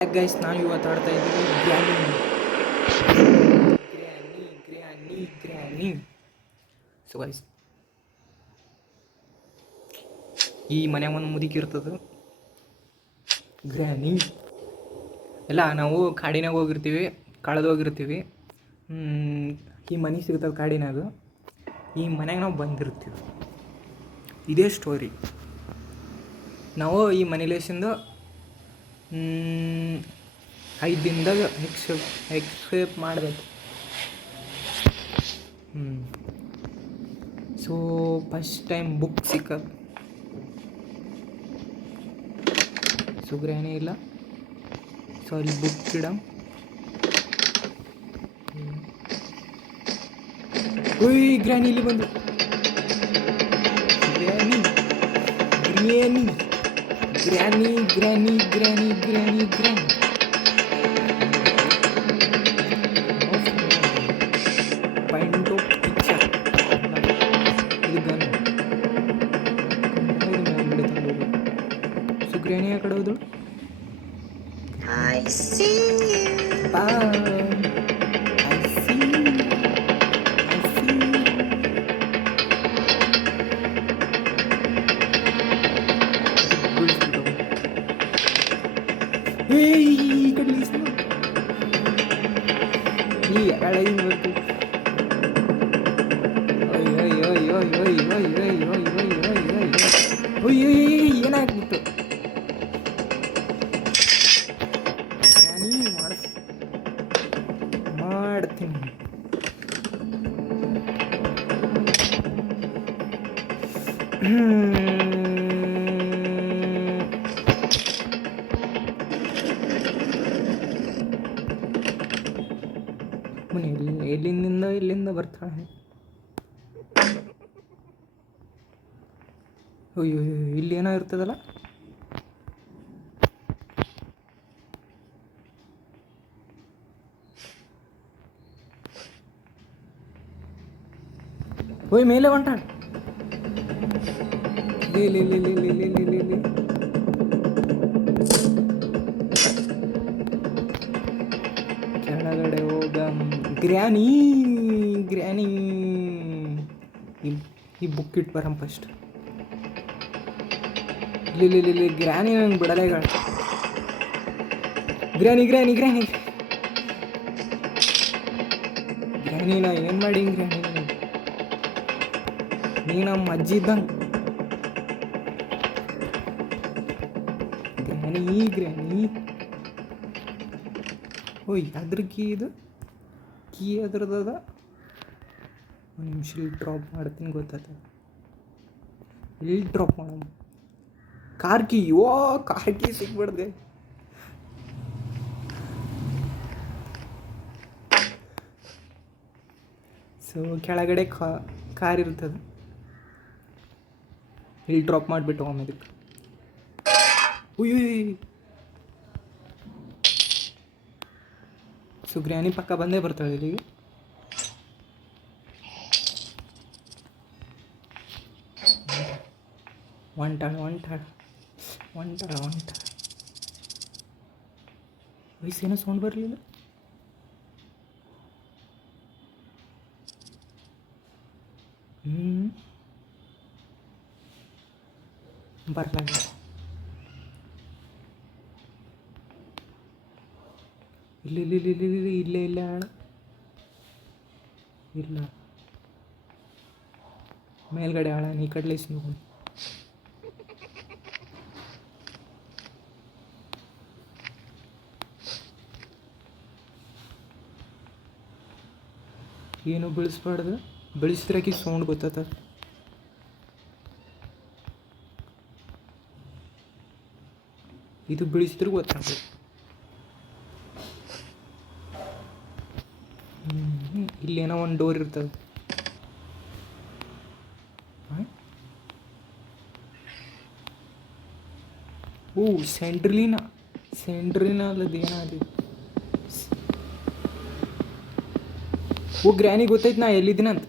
Guys, ನಾವು ಇವತ್ತು ಆಡ್ತಾ ಇದ್ದೀವಿ granny granny granny. So guys, ಈ ಮನೆ ಒಂದು ಮುದುಕಿ ಇರ್ತದೆ ಗ್ರ್ಯಾನಿ. ಎಲ್ಲ ನಾವು ಕಾಡಿನಾಗ ಹೋಗಿರ್ತೀವಿ, ಕಳೆದೋಗಿರ್ತೀವಿ. ಈ ಮನೆ ಸಿಗ್ತದೆ ಕಾಡಿನಾಗ. ಈ ಮನೆಗೆ ನಾವು ಬಂದಿರ್ತೀವಿ. ಇದೇ ಸ್ಟೋರಿ. ನಾವು ಈ ಮನೇಲೇಸಿಂದ 5 ದಿನದಾಗ ಎಕ್ಸ್ಪೇಪ್ ಮಾಡಬೇಕು. ಸೊ ಫಸ್ಟ್ ಟೈಮ್ ಬುಕ್ ಸಿಕ್ಕ. ಸೊ ಗ್ರ್ಯಾನಿ ಇಲ್ಲ, ಸೊ ಅಲ್ಲಿ ಬುಕ್ ಇಡ. ಓಯ್ ಗ್ರ್ಯಾನಿ ಇಲ್ಲಿ ಬಂದು. Granny granny granny granny granny granny granny. Point of picture ಇದು ಗನ್. ಸೊ ಗ್ರ್ಯಾನಿ ಆ ಕಡೆ ಹೋದಳು. I see you. Bye. I see you. I see you. ಏಯ್ ಈ ಕಡೆ ಈ ಹಳೆಯಿಂದ ಬರ್ತು. ಏನಾಗ್ಬಿಟ್ಟು ಮಾಡ್ತೀನಿ. ಎಲ್ಲಿಂದ ಬರ್ತಾಳೆ. ಅಯ್ಯೋ, ಇಲ್ಲಿ ಏನೋ ಇರ್ತದಲ್ಲ. ಓಯ್ ಮೇಲೆ ಹೊಂಟಾಳ. ಕೆಳಗಡೆ ಹೋಗ. ಗ್ರ್ಯಾನಿ ಗ್ರ್ಯಾನಿ ಈ ಬುಕ್ ಇಟ್ಟು ಬರಂ ಫಸ್ಟ್. ಇಲ್ಲಿ ಗ್ರ್ಯಾನಿ ನಂಗೆ ಬಿಡಲೇ. ಗ್ರ್ಯಾನಿ ಗ್ರ್ಯಾನಿ ಗ್ರ್ಯಾನಿ ಗ್ರ್ಯಾನಿ ನಾ ಏನು ಮಾಡಿ ಗ್ರ್ಯಾನಿ? ನೀ ನಮ್ಮ ಅಜ್ಜಿ ಇದ್ದಂಗೆ. ಗ್ರ್ಯಾನಿ ಓಯ್ ಅದ್ರ ಕೀ ಅದ್ರದ್ದು. ಒಂದು ನಿಮಿಷ ಇಲ್ಲಿ ಡ್ರಾಪ್ ಮಾಡ್ತೀನಿ, ಗೊತ್ತಾಯ್ತು. ಇಲ್ಲಿ ಡ್ರಾಪ್ ಮಾಡೋಣ. ಕಾರ್ ಕೀ ಸಿಗ್ಬಿಡ್ದೆ. ಸೊ ಕೆಳಗಡೆ ಕಾರ್ ಇರ್ತದೆ. ಇಲ್ಲಿ ಡ್ರಾಪ್ ಮಾಡಿಬಿಟ್ಟು ಒಮ್ಮೆ ಇದಕ್ಕೆ. ಉಯ್ಯ್. ಸೊ ಗ್ರ್ಯಾನಿ ಪಕ್ಕ ಬಂದೇ ಬರ್ತಾಳೆ ಇಲ್ಲಿಗೆ. ಒಂಟಾಳ ವಯಸ್ಸೇನೋ ಸೌಂಡ್ ಬರಲಿಲ್ಲ. ಬರಲಾಗ. ಇಲ್ಲೇ ಆಳ ಇಲ್ಲ. ಮೇಲ್ಗಡೆ ಆಳ ಈ ಕಡ್ಲೆ ನೀವು. ಏನು ಬೆಳೆಸ್ಬಾರ್ದು, ಬೆಳೆಸಿದ್ರಾಕಿ ಸೌಂಡ್ ಗೊತ್ತಾತ. ಇದು ಬೆಳೆಸಿದ್ರು ಗೊತ್ತಾಗ್ತದೆ. ಇಲ್ಲೇನೋ ಒಂದು ಡೋರ್ ಇರ್ತದೆ. ಓ ಸೆಂಟ್ರಲಿನ ಅಲ್ಲದು ಏನಾದ. ಓ ಗ್ರ್ಯಾನಿ ಗೊತ್ತೈತೆ ನಾ ಎಲ್ಲಿದ್ದೀನಂತ.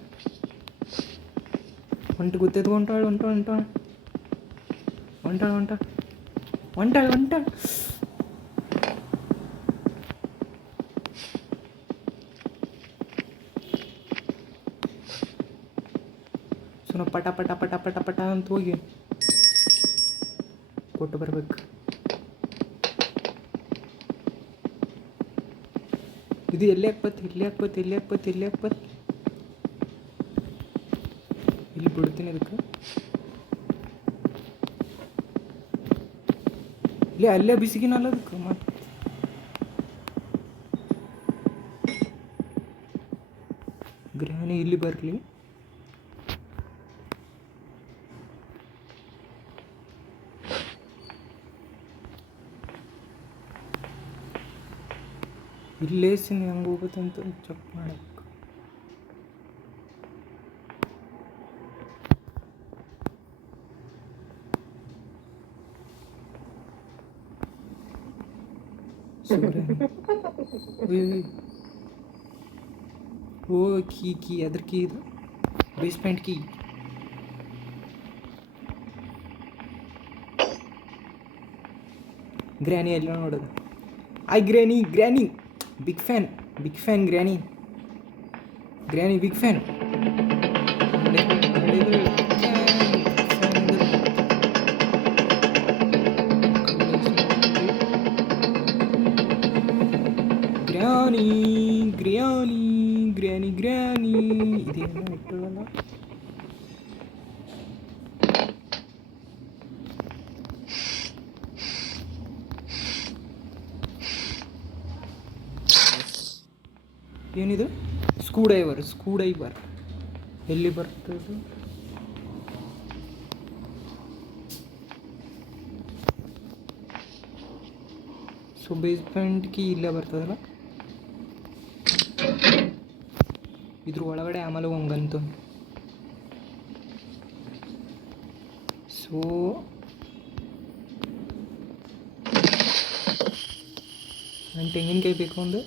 ಗೊತ್ತೈತೆ. ಹೊಂಟಾಳ. ನಾವು ಪಟ ಪಟ ಪಟ ಪಟ ಪಟ ಅಂತ ಹೋಗಿ ಕೊಟ್ಟು ಬರ್ಬೇಕು. ಇದು ಎಲ್ಲಿ ಹಾಕ್ಬತ್ತು, ಇಲ್ಲಿ ಹಾಕ್ಬತ್ತು, ಇಲ್ಲಿ ಹಾಕ್ಬತ್ತು, ಇಲ್ಲಿ ಹಾಕ್ಬತ್ತು, ಇಲ್ಲಿ ಬಿಡ್ತೀನಿ. ಅದಕ್ಕೆ ಇಲ್ಲಿ ಅಲ್ಲೇ ಬಿಸಿಗಿನಲ್ಲ ಅದಕ್ಕೆ ಮತ್ತೆ ಗ್ರಹಣಿ ಇಲ್ಲಿ ಬರಲಿ. ಇಲ್ಲೇಸಿನ ಹೆಂಗೆ ಹೋಗುತ್ತಂತ ಚೆಕ್ ಮಾಡಬೇಕು. ಓ ಕೀ ಅದ್ರ ಕೀ ಇದು ಬೇಸ್ಮೆಂಟ್ ಕೀ. ಗ್ರ್ಯಾನಿ ಎಲ್ಲ ನೋಡೋದು. Granny big fan Granny big fan. Granny ಇದೇನೋ ಇಟ್ಟಲ್ಲ. ಏನಿದು? ಸ್ಕ್ರೂ ಡೈವರ್ ಎಲ್ಲಿ ಬರ್ತದೆ? ಸೊ ಬೇಸ್ಮೆಂಟ್ ಕೀ ಇಲ್ಲೇ ಬರ್ತದಲ್ಲ, ಇದ್ರ ಒಳಗಡೆ ಆಮೇಲೆ ಹಂಗಂತು. ಸೊ ನನ್ನ ತೆಂಗಿನಕಾಯಿ ಬೇಕು ಒಂದು.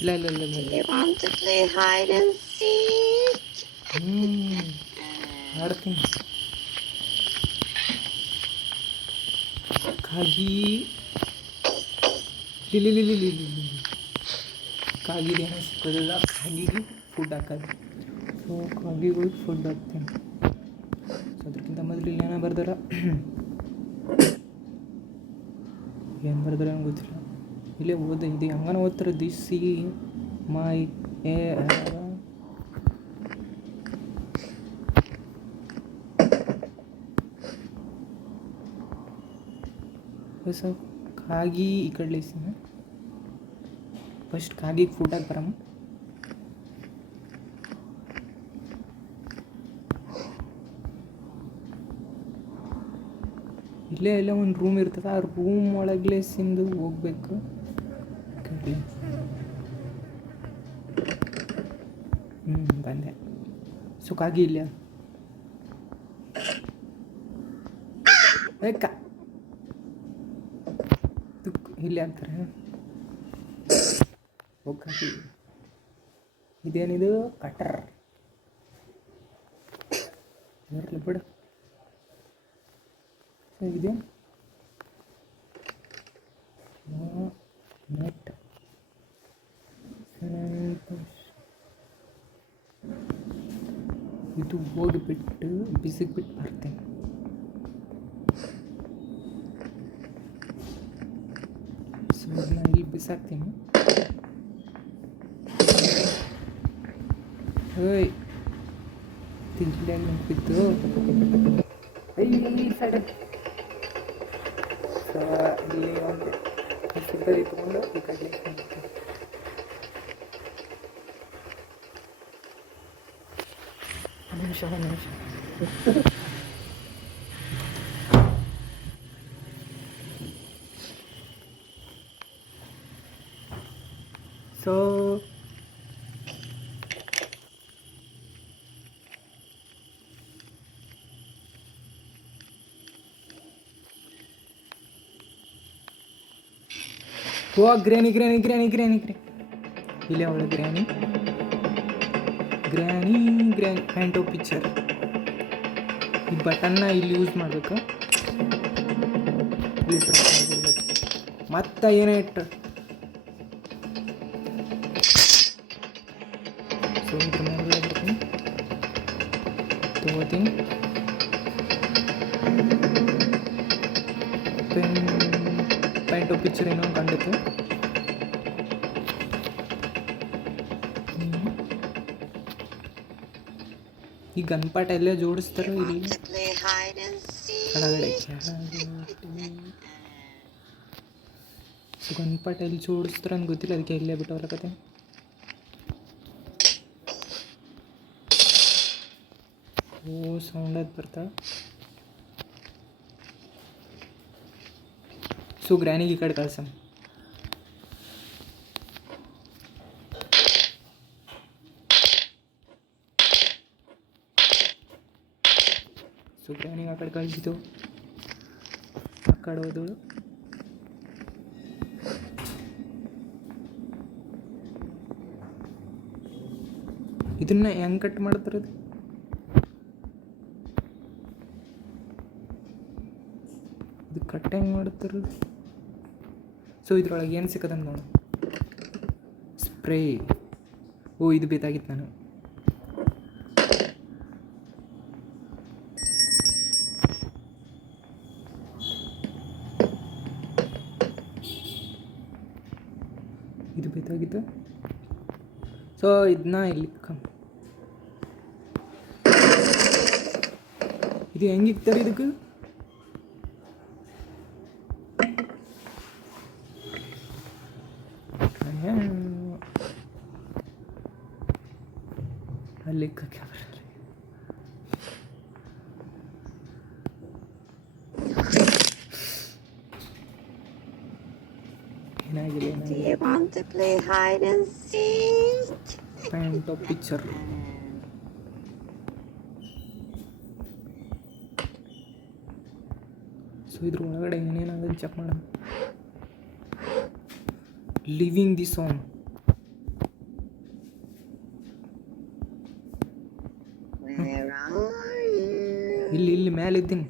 ಇಲ್ಲ ಆಡ್ತೀನಿ. ಕಾಗಿ ಕಾಗಿದೇನೋ ಸಿಕ್ಕೋದಿಲ್ಲ. ಕಾಗಿಗೆ ಫುಡ್ ಹಾಕೋದು. ಸೊ ಕಾಗಿಗಳಿಗೆ ಫುಡ್ ಹಾಕ್ತೀನಿ. ಸೊ ಅದಕ್ಕಿಂತ ಮೊದಲು ಇಲ್ಲಿ ಏನೋ ಬರ್ದಾರ, ಏನು ಬರ್ದಾರ ಏನು ಗೊತ್ತಿಲ್ಲ. ಇಲ್ಲೇ ಇದು ಹಂಗನ ಓದ್ತಾರೆ. ದಿಸ್ ಸಿ ಮೈ ಸೊ ಕಾಗಿ ಈ ಕಡೆ ಫಸ್ಟ್ ಕಾಗಿಗೆ ಫುಡ್ ಹಾಕಿ ಬರಮ್ಮ. ಇಲ್ಲೇ ಒಂದು ರೂಮ್ ಇರ್ತದೆ, ಆ ರೂಮ್ ಒಳಗ್ಲೇಸಿಂದು ಹೋಗ್ಬೇಕು. ಬಂದೆ. ಸೊ ಕಾಗಿ ಇಲ್ಲ ಇಲ್ಲಿ ಹಾಕ್ತಾರೆ. ಹೋಗಿ ಇದೇನಿದು? ಕಟರ್ ಇರಲಿ ಬಿಡು. ಇದೆ ನೆಟ್ ಇದು ಹೋಗಿಬಿಟ್ಟು ಬಿಸಿಗೆ ಬಿಟ್ಟು ಬರ್ತೇನೆ. ಸೊ ನಾನು ಇಲ್ಲಿ ಬಿಸಾಕ್ತೀನಿ. ಓಯ್ ತಿಂಡಿ ನೆನಪಿತ್ತು. ಸಡನ್ ಇಲ್ಲಿ ಒಂದು ಸಿಬ್ಬರಿ ತಗೊಂಡು ಈ ಕಡೆ ನಿಮಿಷ. ಸೊ ಓ ಗ್ರ್ಯಾನಿ ಇಲ್ಲಿ ಅವಳು ಗ್ರ್ಯಾನಿ ಪ್ಯಾಂಟೋ ಪಿಕ್ಚರ್. ಈ ಬಟನ್ನ ಇಲ್ಲಿ ಯೂಸ್ ಮಾಡಬೇಕು. ಮತ್ತೆ ಏನೇ ಇಟ್ಟು ಸೊ ಇದ್ರ ಮೇಲೆ ಬರ್ತೀನಿ. ನಥಿಂಗ್. ಪೇಂಟ್ ಪಿಕ್ಚರ್ ಏನೋ ಕಂಡಿತ್ತು. ಈ ಗನ್ಪಾಟ ಎಲ್ಲೇ ಜೋಡಿಸ್ತಾರೋ ಇಲ್ಲಿ ಕೆಳಗಡೆ ಸೊ ಗನ್ಪಾಟ ಎಲ್ಲಿ ಜೋಡಿಸ್ತಾರ ಅಂತ ಗೊತ್ತಿಲ್ಲ, ಅದಕ್ಕೆ ಇಲ್ಲೇ ಬಿಟ್ಟು ಹೊಲಕತ್ತೆ. ಓ ಸೌಂಡ್ ಅದು ಬರ್ತಾ. ಸೊ ಗ್ರ್ಯಾನಿಗೆ ಈ ಕಡೆ ಕಳ್ಸ. ಸೊ ಗ್ರ್ಯಾನಿಗೆ ಆ ಕಡೆ ಕಳಿಸಿತು, ಆ ಕಡೆ ಹೋದಳು. ಇದನ್ನ ಹೆಂಗೆ ಕಟ್ ಮಾಡ್ತಾರೆ? ಇದು ಕಟ್ ಹೆಂಗೆ ಮಾಡ್ತಾರೆ? ಸೊ ಇದ್ರೊಳಗೆ ಏನು ಸಿಕ್ಕದಂಗೆ ನೋಡು. ಸ್ಪ್ರೇ. ಓ ಇದು ಬೇಕಾಗಿತ್ತು ನಾನು. ಇದು ಬೇಕಾಗಿತ್ತು. ಸೊ ಇದನ್ನ ಇಲ್ಲಿ ಇದು ಹೆಂಗಿಕ್ತಾರೆ ಇದಕ್ಕೆ? ಅಲ್ಲಿ ಏನಾಗಿದೆ? Pant picture. ಸೊ ಇದ್ರ ಒಳಗಡೆ ಏನೇನಾಗೋದು ಚೆಕ್ ಮಾಡೋಣ. Living the song. ಇಲ್ಲಿ ಮೇಲೆ ಇದ್ದೀನಿ.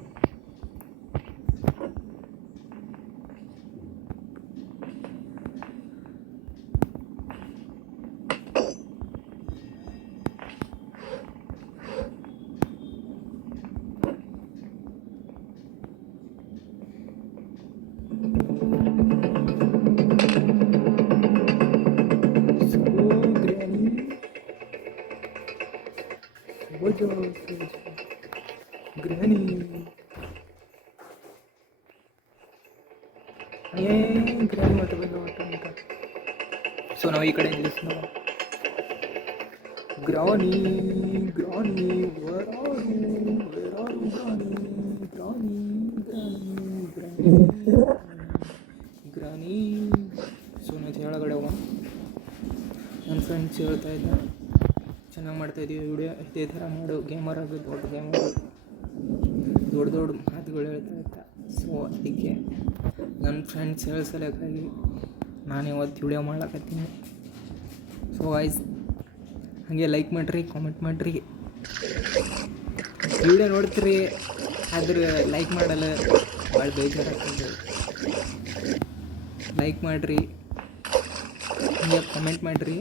ಗ್ರ್ಯಾನಿ ಗ್ರ್ಯಾನಿ ಮತ್ತೆ ಬಂದು. ಸೊ ನಾವು ಈ ಕಡೆ ನಿಲ್ಲಿಸ್ತೀವಿ. Granny granny where are you granny granny. So ನಾವು ಕೆಳಗಡೆ ಹೋಗೋಣ. ನನ್ನ ಫ್ರೆಂಡ್ಸ್ ಹೇಳ್ತಾ ಇದ್ದ ಚೆನ್ನಾಗಿ ಮಾಡ್ತಾಯಿದ್ದೀವಿ ವಿಡಿಯೋ, ಇದೇ ಥರ ಮಾಡು, ಗೇಮರ್ ಆಗೋದು, ದೊಡ್ಡ ಗೇಮರ್, ದೊಡ್ಡ ಮಾತುಗಳು ಹೇಳ್ತಾ ಇದ್ದ. ಸೊ ಅದಕ್ಕೆ ನನ್ನ ಫ್ರೆಂಡ್ಸ್ ಹೇಳ್ಸಲಕ್ಕಾಗಿ ನಾನು ಇವತ್ತು ವಿಡಿಯೋ ಮಾಡ್ಲಕತ್ತೀನಿ. ಸೊ ವಾಯ್ಸ್ ಹಾಗೆ ಲೈಕ್ ಮಾಡಿರಿ, ಕಾಮೆಂಟ್ ಮಾಡಿರಿ, ವಿಡಿಯೋ ನೋಡ್ತೀರಿ ಆದ್ರೆ ಲೈಕ್ ಮಾಡಲ್ಲ, ಭಾಳ ಬೇಜಾರಾಗ್ತದೆ. ಲೈಕ್ ಮಾಡಿರಿ, ಹಾಗೆ ಕಾಮೆಂಟ್ ಮಾಡಿರಿ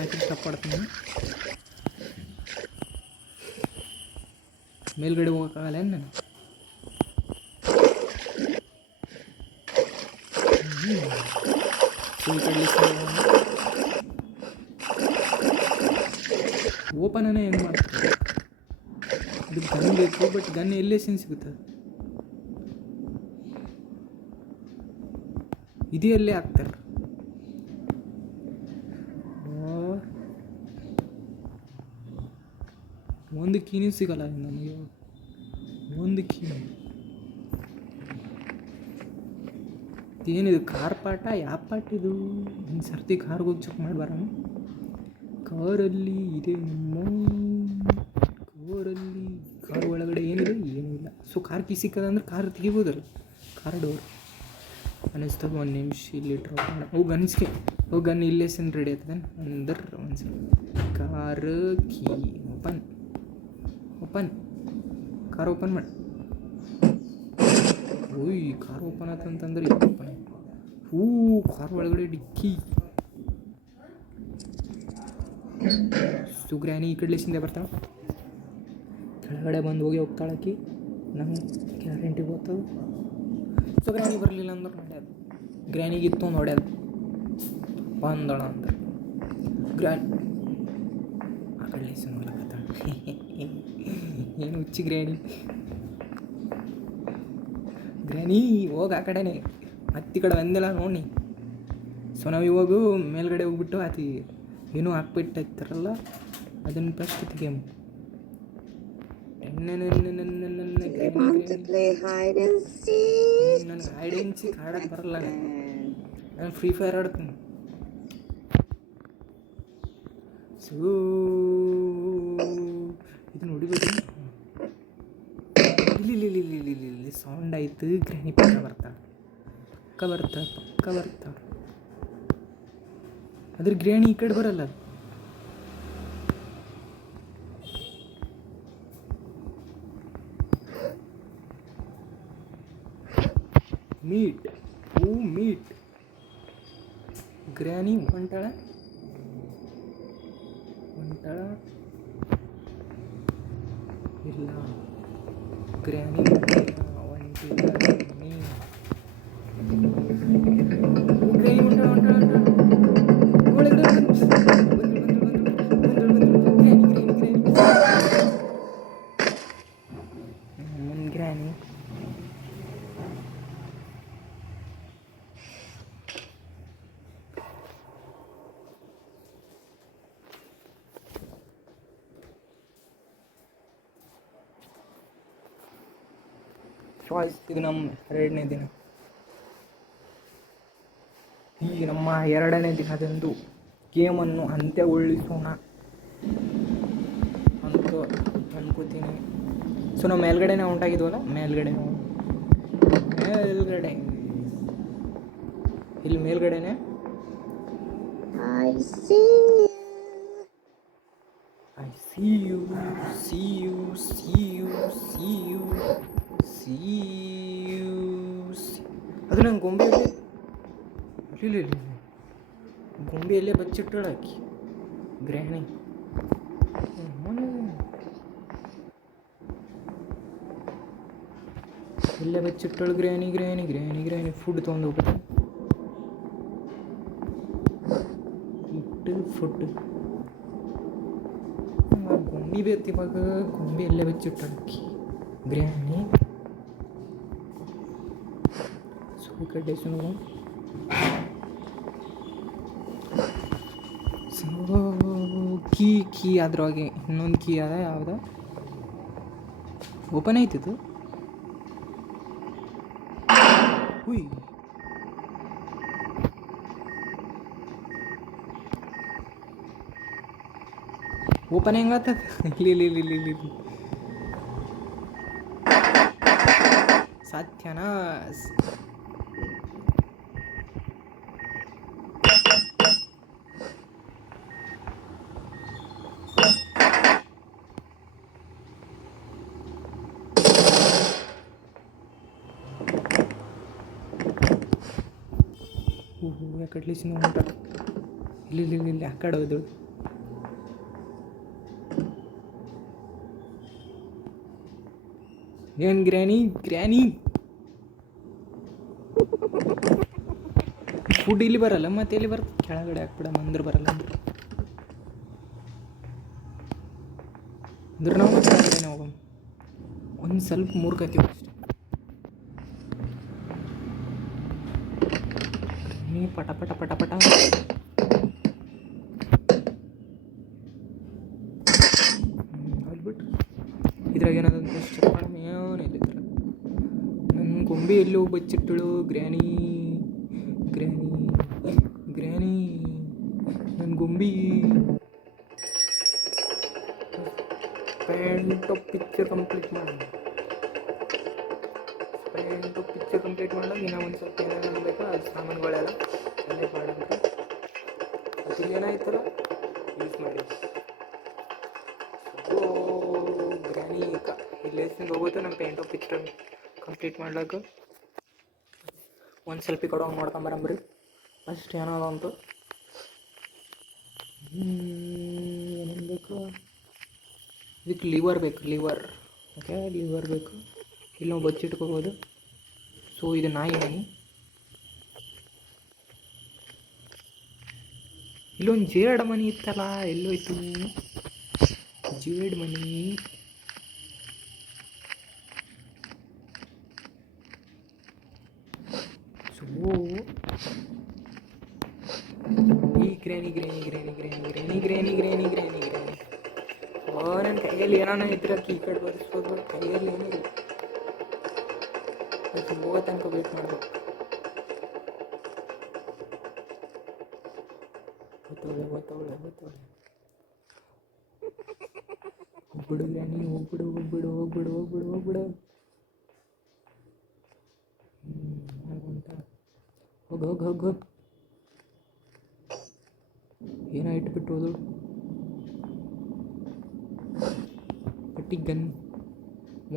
ಅಂತ ಇಷ್ಟಪಡ್ತೀನಿ. ಮೇಲ್ಗಡೆ ಹೋಗೋಕ್ಕಾಗಲ್ಲ ಏನು ನಾನು? ಓಪನನೇ ಹೆಂಗೆ ಮಾಡ್ತಾರೆ? ಇದು ಗನ್ ಬೇಕು, ಬಟ್ ಗನ್ ಎಲ್ಲೇ ಸಿಗುತ್ತೆ? ಇದೇ ಎಲ್ಲೇ ಹಾಕ್ತಾರೆ. ಒಂದು ಕೀನೂ ಸಿಗಲ್ಲ ನಮಗೆ, ಒಂದು ಕೀ. ಏನಿದು ಕಾರ್ ಪಾಠ? ಯಾವ ಪಾಠ ಇದು? ಒಂದು ಸರ್ತಿ ಕಾರ್ಗೆ ಹೋಗಿ ಚೆಕ್ ಮಾಡಿ ಬರೋಣ. ಕಾರಲ್ಲಿ ಇದೆ ನಮ್ಮ ಕಾರಲ್ಲಿ. ಕಾರ್ ಒಳಗಡೆ ಏನಿದೆ? ಏನೂ ಇಲ್ಲ. ಸೊ ಕಾರ್ ಕೀ ಸಿಕ್ಕದಂದ್ರೆ ಕಾರ್ ತೆಗಿಬೋದಲ್ಲ, ಕಾರ್ ಡೋರ್ ಅನ್ನಿಸ್ತದೆ. ಒಂದು ನಿಮಿಷ ಇಲ್ಲಿ ಡ್ರಾಪ್ ಮಾಡ. ಗನ್ಸ್ಗೆ ಗನ್ ಇಲ್ಲೇ ಸಿನ್ ರೆಡಿ ಆಗ್ತದೆ ಅಂದ್ರೆ ಒಂದು car key open car open ಮಾಡಿ. ಓಯ್ ಕಾರ್ ಓಪನ್ ಆತಂತಂದ್ರೆ ಇದು ಓಪನ್. ಕಾರ್ ಒಳಗಡೆ ಡಿಕ್ಕಿ. ಸುಗ್ರಾನಿ ಈ ಕಡ್ಲಿಸಿಂದ ಬರ್ತಾಳೆ, ಕೆಳಗಡೆ ಬಂದು ಹೋಗ್ತಾಳಕ್ಕಿ, ನಮ್ಗೆ ಗ್ಯಾರಂಟಿ ಗೊತ್ತದು. ಸುಗ್ರಾನಿ ಬರಲಿಲ್ಲ ಅಂದ್ರೆ ನೋಡ್ಯಾದ, ಗ್ರ್ಯಾನಿಗಿತ್ತು ನೋಡ್ಯಾದ ಬಂದಳ ಅಂತ ಗ್ರ್ಯಾನ್ ಆ ಕಡ್ಲಿಸಿ ನೋಡ್ಲಕತ್ತಾಳ. ಏನು ಹುಚ್ಚಿ ಗ್ರ್ಯಾನಿ ಹೋಗಿ ಆ ಕಡೆನೇ ಹತ್ತಿ ಕಡೆ ಬಂದಿಲ್ಲ ನೋಡಿ. ಸೊ ನಾವು ಇವಾಗ ಮೇಲ್ಗಡೆ ಹೋಗ್ಬಿಟ್ಟು ಅತಿ ಏನೂ ಹಾಕ್ಬಿಟ್ಟಿರ್ತಾರಲ್ಲ ಅದನ್ನು ಫಸ್ಟ್ ತೆಗಿಯಮ್ಮ. ನನಗೆ ಹೈಡ್ ಆ್ಯಂಡ್ ಸೀಕ್ ಆಡೋಕ್ಕೆ ಬರಲ್ಲ, ನಾನು ಫ್ರೀ ಫೈರ್ ಆಡ್ತೀನಿ. ಸೊ ಇದು ನೋಡಿಬೋದು, ಇಲ್ಲಿ ಸೌಂಡ್ ಆಯಿತು. ಗ್ರ್ಯಾನಿ ಪಕ್ಕ ಬರ್ತಾಳೆ. ಅದ್ರ ಗ್ರ್ಯಾನಿ ಈ ಕಡೆ ಬರಲ್ಲ. ಮೀಟ್ ಗ್ರ್ಯಾನಿ ಹೊಂಟಾಳ ಇಲ್ಲ, ಗ್ರ್ಯಾನಿ ಗ್ರ್ಯಾನಿ ಚಾಯ್ಸ್. ಇದು ನಮ್ಮ 2ನೇ ದಿನ. ಈಗ ನಮ್ಮ 2ನೇ ದಿನದಂದು ಗೇಮನ್ನು ಅಂತ್ಯಗೊಳಿಸೋಣ ಅಂತ ಅನ್ಕೋತೀನಿ. ಸೊ ನಾವು ಮೇಲ್ಗಡೆನೇ ಉಂಟಾಗಿದ್ವಲ್ಲ, ಮೇಲ್ಗಡೆ ಇಲ್ಲಿ ಮೇಲ್ಗಡೆನೆ I see you. ಅದು ನಂಗೆ ಗೊಂಬೆಯಲ್ಲೇ ಬಚ್ಚಿಟ್ಟಳಾಕಿ ಗ್ರ್ಯಾನಿ. ಇಲ್ಲೇ ಬಚ್ಚಿಟ್ಟಳು ಗ್ರ್ಯಾನಿ. ಫುಡ್ ತೊಗೊಂಡು ಹೋಗ್ಬಿಟ್ಟು ಫುಡ್ ಗೊಂಬೆ ಬೇಕು ಇವಾಗ. ಗೊಂಬೆ ಎಲ್ಲೇ ಬಚ್ಚಿಟ್ಟಳಾಕಿ ಗ್ರ್ಯಾನಿ. ಸೊ ಈ ಕಡೆ ಕೀ ಅದ್ರೊಳಗೆ ಇನ್ನೊಂದು ಕೀ ಅದ. ಯಾವ್ದು ಓಪನ್ ಐತಿದು? ಹುಯ್, ಓಪನ್ ಹೆಂಗಾಗ್ತದ? ಇಲ್ಲಿ ಸತ್ಯನಾ. ಕಟ್ಲಿಸಿನ ಉಂಟ ಇಲ್ಲಿ ಆ ಕಡೆ ಹೋದಳು. ಏನು ಗ್ರ್ಯಾನಿ ಫುಡ್ ಇಲ್ಲಿ ಬರಲ್ಲ, ಮತ್ತೆ ಎಲ್ಲಿ ಬರ್ತದೆ? ಕೆಳಗಡೆ ಹಾಕ್ಬಿಡ ಅಂದ್ರೆ ಬರಲ್ಲ ಅಂದ್ರೆ ನಾವು ಕೆಳಗಡೆ ಹೋಗೋಣ. ಒಂದು ಸ್ವಲ್ಪ ಮೂರ್ಖತೀವಿ ಅಷ್ಟೆ. ನೀ ಪಟ ಅಲ್ಬಿಟ್ರು ಇದ್ರಾಗ ಏನಾದಂತ ಚೆಕ್ ಮಾಡಮ್ಮ. ಏನಿಲ್ಲ ಇದ್ರಾಗ. ನನ್ನ ಗೊಂಬೆ ಎಲ್ಲಿ ಹೋಗಿ ಬಚ್ಚಿಟ್ಟಳು ಗ್ರ್ಯಾನಿ. ನನ್ನ ಗೊಂಬಿ ಪೇಂಟು ಪಿಕ್ಚರ್ ಕಂಪ್ಲೀಟ್ ಮಾಡೋಣ. ಇನ್ನೂ ಒಂದು ಸ್ವಲ್ಪ ಏನೇನು ಬೇಕೋ ಅದು ಸಾಮಾನುಗಳೆಲ್ಲ ಅಲ್ಲೇ ಮಾಡೋಕ್ಕೆ ಏನಾಯ್ತಲ್ಲ ಯೂಸ್ ಮಾಡಿ. ಗ್ರ್ಯಾನಿ ಇಲ್ಲೇಸಿಂದ ಹೋಗುತ್ತೆ ನಮ್ಮ ಪೇಂಟು ಪಿಕ್ಚರ್ ಕಂಪ್ಲೀಟ್ ಮಾಡ್ಲಿಕ್ಕೆ. ಒಂದು ಸೆಲ್ಫಿ ಕೊಡೋ ಮಾಡ್ಕೊಂಬರಂಬ್ರಿ ಫಸ್ಟ್ ಏನೋ ಅಂತ. ಬೇಕು? ಇದಕ್ಕೆ ಲಿವರ್ ಬೇಕು, ಲಿವರ್. ಓಕೆ, ಲಿವರ್ ಬೇಕು. ಇಲ್ಲಿ ನಾವು ಬಚ್ಚಿಟ್ಕೋಬೋದು. ಸೊ ಇದು ನಾಯಿ ಮನಿ. ಇಲ್ಲೊಂದು ಜೇಡ್ ಮನಿ ಇತ್ತಲ್ಲ, ಎಲ್ಲೋಯ್ತು ಜೇಡ್ ಮನಿ? ಸೊ ಈ granny granny granny granny granny granny granny granny granny ನನ್ನ ಕೈಯಲ್ಲಿ ಏನಾನ ಇದ್ರೆ ಈ ಕಡೆ ಬರೆಸ್ಬೋದು. ಕೈಯಲ್ಲಿ ಏನಿಲ್ಲ, ಅದು ಹೋಗೋ ತನಕ ವೇಟ್ ಮಾಡಬೇಕು. ಹೋಗ್ತಾಳೆ ಹೋಗ್ತಾಳೆ ಹೋಗ್ತಾಳೆ. ಹೋಗ್ಬಿಡು ಗ್ರ್ಯಾನಿ, ಹೋಗ್ಬಿಡು ಹೋಗ್ಬಿಡು ಹೋಗ್ಬಿಡು ಹೋಗ್ಬಿಡು ಹೋಗ್ಬಿಡು. ಹೋಗಿ ಹೋಗಿ ಹೋಗಿ ಹೋಗಿ. ಏನೋ ಇಟ್ಬಿಟ್ಟು ಹೋದಳು. ಪಟ್ಟಿ ಗನ್,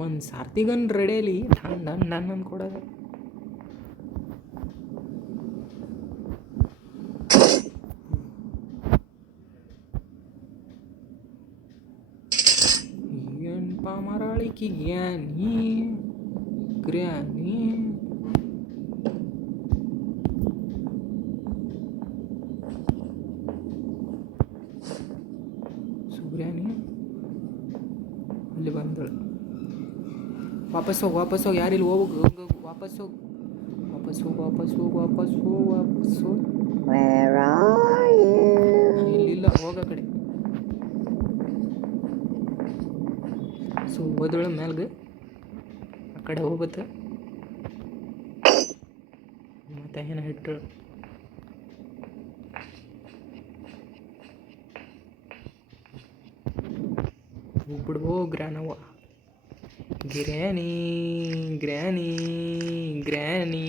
ಒಂದು ಸಾರ್ತಿ ಗನ್ ರೆಡಿಯಲ್ಲಿ ನನ್ನ ಕೊಡೋದು. ಏನಪ್ಪ ಮರಾಳಿಕಿ ಗ್ಯಾನಿ ಗ್ರ್ಯಾನಿ. ಸುಗ್ರ್ಯಾನಿ ಅಲ್ಲಿ ಬಂದಳು. ವಾಪಸ್ ಹೋಗಿ ವಾಪಸ್ ಹೋಗಿ, ಯಾರಿಲ್ಲಿ ಹೋಗು ಹೋಗು, ವಾಪಸ್ ಹೋಗಿ ವಾಪಸ್ ಹೋಗಿ ವಾಪಸ್ ಹೋಗಿ ವಾಪಸ್ ಹೋಗಿ ವಾಪಸ್ ಹೋಗಿ. ಇಲ್ಲಿಲ್ಲ, ಹೋಗ ಕಡೆ. ಸೊ ಹೋದಳು ಮ್ಯಾಲ್ಗೆ, ಆ ಕಡೆ ಹೋಗುತ್ತೆ. ಮತ್ತೆ ಏನೋ ಇಟ್ಟಳು. ಹೋಗ್ಬಿಡ್ಬೋ ಗ್ರ್ಯಾನವ್ವ. Granny granny granny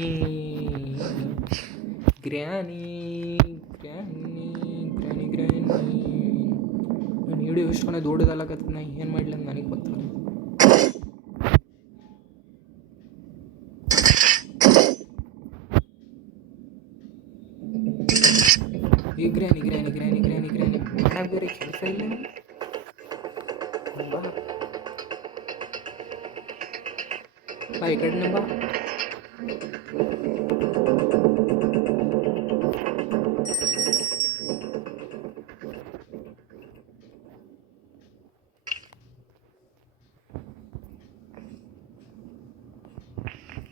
granny granny granny granny. ನಾನು ವಿಡಿಯೋ ಇಷ್ಟೊಂದು ದೊಡ್ಡದಲ್ಲಕತ್ತ, ನಾ ಏನು ಮಾಡಲಿ ಅಂತ ನನಗೆ ಗೊತ್ತಿಲ್ಲ. ಈ granny granny granny granny granny ಮಾಡಕ್ಕೆ ಬೇರೆ ಕೆಲಸ ಇಲ್ಲ. ಬಾ ಬಾ ಈ ಕಡೆ ಬಾ.